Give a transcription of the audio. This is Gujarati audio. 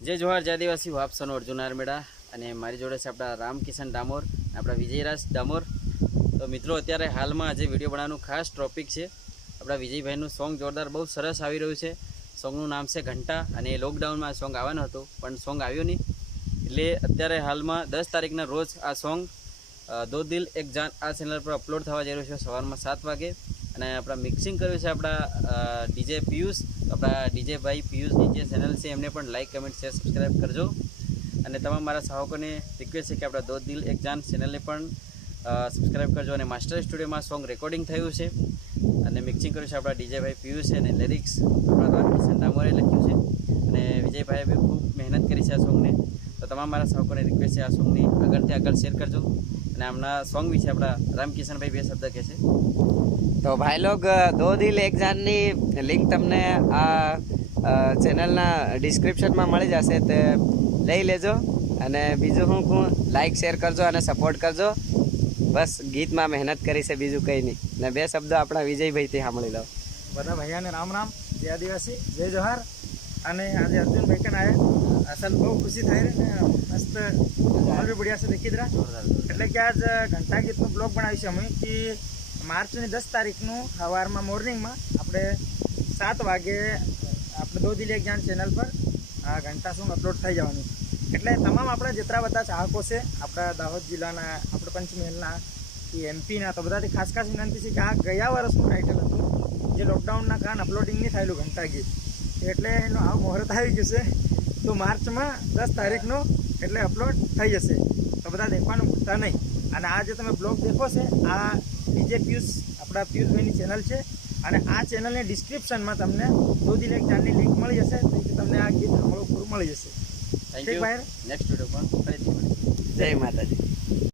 जय जोहार जय आदिवासी आप सनो अर्जुन आरमेड़ा અને મારી જોડે છે આપણા રામકિશન ડામોર આપણા વિજયરાજ ડામોર। તો મિત્રો અત્યારે હાલમાં આજે વિડીયો બનાવવાનું ખાસ ટોપિક છે આપણા વિજયભાઈનું સોંગ જોરદાર બહુ સરસ આવી રહ્યું છે। સોંગનું નામ છે ઘંટા અને લોકડાઉનમાં આ સોંગ આવવાનું હતું પણ સોંગ આવ્યું નહીં, એટલે અત્યારે હાલમાં 10 તારીખના રોજ આ સોંગ દો દિલ એક જાન આ ચેનલ પર અપલોડ થવા જઈ રહ્યું છે સવારમાં 7 વાગે। અને આપણા મિક્સિંગ કર્યું છે આપણા ડીજે પિયુષ, આપણા ડીજે ભાઈ પિયુષ ડીજે ચેનલ છે એમને પણ લાઇક કમેન્ટ શેર સબસ્ક્રાઈબ કરજો। અને તમામ મારા ચાહકોને રિક્વેસ્ટ છે કે આપણા દો દિલ એક જાન ચેનલને પણ સબસ્ક્રાઈબ કરજો। અને માસ્ટર સ્ટુડિયોમાં સોંગ રેકોર્ડિંગ થયું છે અને મિક્સિંગ કર્યું છે આપણા ડીજે ભાઈ પિયુષ અને લિરિક્સ આપણા રામકિશન ડામોરે લખ્યું છે અને વિજયભાઈએ બી ખૂબ મહેનત કરી છે આ સોંગને। તો તમામ મારા ચાહકોને રિક્વેસ્ટ છે આ સોંગને આગળથી આગળ શેર કરજો। અને આમના સોંગ વિશે આપણા રામકિશનભાઈ બે શબ્દ કહે છે। તો ભાઈ લોગ દો દિલ એક જાનની લિંક તમને આ ચેનલના ડિસ્ક્રિપ્શનમાં મળી જશે, તે લઈ લેજો। અને બીજું હું લાઈક શેર કરજો અને સપોર્ટ કરજો। બસ ગીતમાં મહેનત કરી છે, બીજું કંઈ નહીં। ને બે શબ્દો આપણા વિજયભાઈથી સાંભળી લો। બધા ભૈયાને રામ રામ, જય આદિવાસી, જય જોહાર। અને આજે અર્જુનભાઈ કન આવ્યા, અસલ બહુ ખુશી થાય ને મસ્ત માહોલ બી બઢિયા છે દેખી દરા। એટલે કે આજ ઘંટા ગીતનું બ્લોગ બનાવી છે અમે કે માર્ચની 10 તારીખનું સવારમાં મોર્નિંગમાં આપણે 7 વાગે આપણે દો દિલ એક જાન ચેનલ પર આ ઘંટા સોંગ અપલોડ થઈ જવાનું। એટલે તમામ આપણા જેટલા બધા ચાહકો છે આપણા દાહોદ જિલ્લાના, આપણે પંચમહાલના કે એમપીના, તો બધાથી ખાસ વિનંતી છે કે આ ગયા વર્ષનું ટાઇટલ હતું જે લોકડાઉનના કારણે અપલોડિંગ નહીં થયેલું ઘંટા ગીત, એટલે એનું આવું મુહૂર્ત આવી ગયું છે। તો માર્ચમાં 10 તારીખનું એટલે અપલોડ થઈ જશે, તો બધા દેખવાનું ભૂલતા નહીં। અને આ જે તમે બ્લોગ દેખો છે આ ડીજે પિયુષ આપણા પિયુષભાઈની ચેનલ છે અને આ ચેનલની ડિસ્ક્રિપ્શનમાં તમને દો દિલ એક જાનની લિંક મળી જશે, તેથી તમને આ ગીત સાંભળવું પૂરું મળી જશે। થેન્ક યુ, નેક્સ્ટ વિડીયો પણ ફરીથી મળીએ। જય માતાજી।